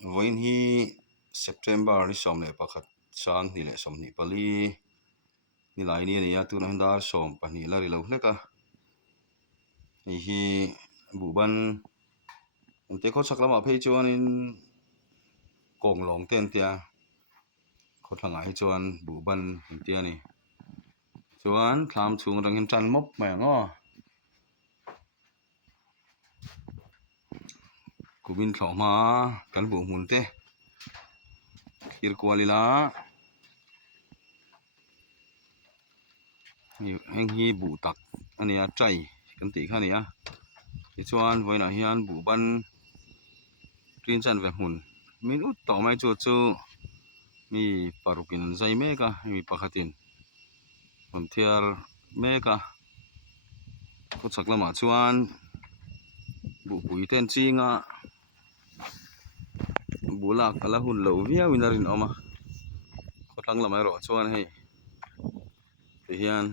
voin hi September ni som le pakhat sang ni le som ni pali ni lai ni ania tu na dar som pani la ri lo hleka hi bu ban te kho saklama phei chuan in kong long ten tia kho thanga hi chuan bu ban tia ni chuan thlam chung rang in tran mop mai ngo kubin thlawma kan bu mun te khir kwalila heng hi bu tak ania trai kan ti kha nia ti chuan voina hian bu ban rin chan ve hun min ut to mai chu mi parukin zai meka mi pakhatin hon thiar meka ko chaklama chuan bu pui ten chinga bulak ala hun lo via winarin oma ko thang lamai ro chuan hei ti hian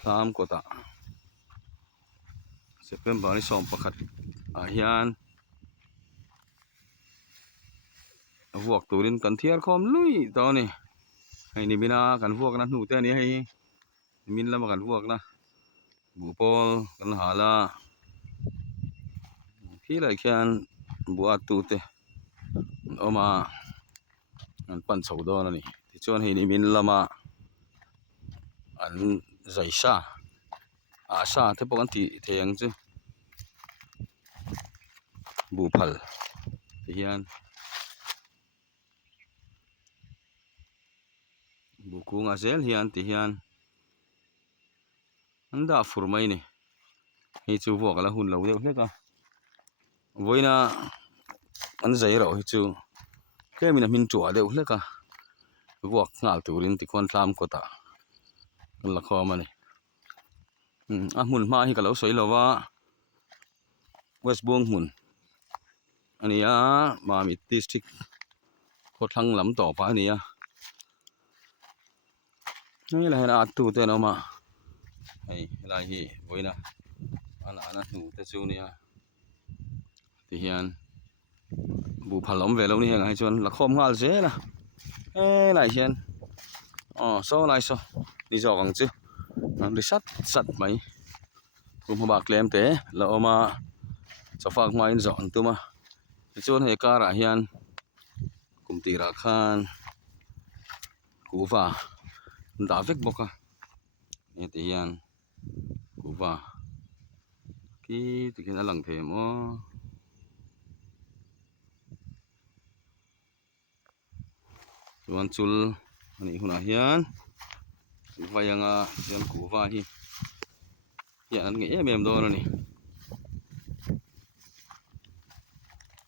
thlam kota September ni som pakhat a hian vuak turin kan thiar khom lui to ni hei ni mina kan vuak na hnu te ani hei min lama kan vuak na bu pol kan hala khi lại khian bua tu te oma an pan chho do na ni ti chuan hei ni min lama an zai sa a sa te pawh an ti theng chu bu phal ti hian bu kunga zel hian ti hian an da fur mai ni hi chu vuak ala hun lo deuh hleka voina an zai ro hi chu kemina min tua deuh hleka vuak ngal turin ti khon tlam kota kan la khom ani a hmun hma hi ka lo soi lova West Buang hmun ania Mami district kho thlang lam to pa ania nei la hena tu te no ma hei lai hi voina ana hnu te chu nia ti hian bu phalom ve lo ni hang hai chuan la khom ngal zela lai hian so lai so ni zo ang chu an ri sat mai kum ba klem te la oma chafak mai in zo an tuma chuan he kara hian kum ti ra khan kuwa da vek boka ni ti hian kuwa ki tikin alang the mo chuan chul ani huna hian vayanga hian kuwa hi hian an nge em do ni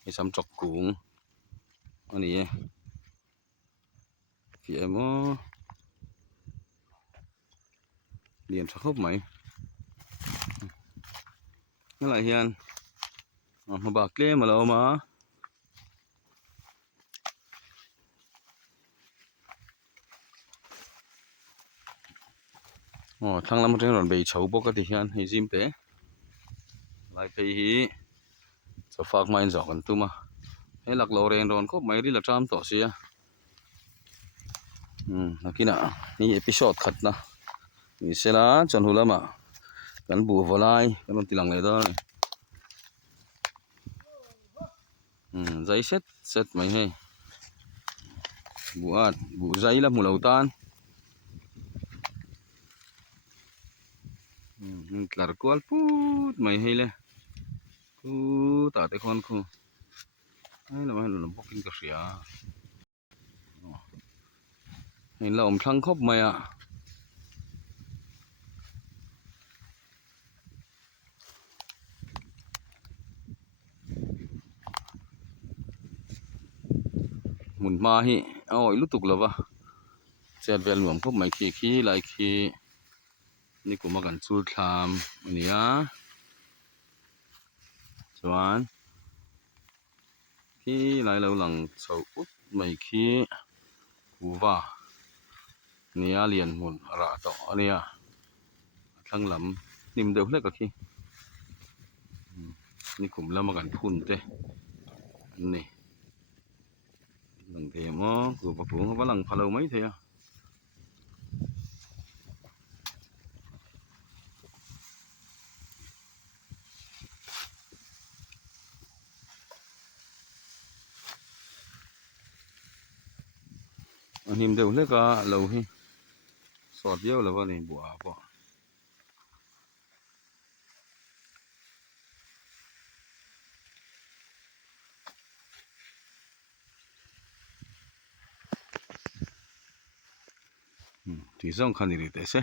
hi sam chok kung ani e ki emo lian thakop mai nala hian ma ba klem ala oma thang lam reng ron bei chho boka ti hian hi jim te lai phei hi chafak mai zo kan tuma he lak lo ren ron khop mai ri la tram to sia nakina ni episode khat na ni sela chon hulama kan bu volai kan tilang le do zai set mai he buat bu zai la mulo tan tlar kwal put mai hele ku ta te khon khu ai la mai lo bokin ka ria hin la om thlang khop mai a mun ma hi oi lutuk lova chet vel nuam khop mai khi lai khi ni kuma kan chul thlam ania chuan khi lai lo lang chho ut mai khi kuwa nia lian mun ra to ania thlang lam nim deuh hleka khi ni kum lama kan phun te ni lần thì mà của bác phụ có lần follow mấy thế à anh em đều lấy cả lâu hi sọt dưa là vào này bỏ thì xong khăn đi đấy sẽ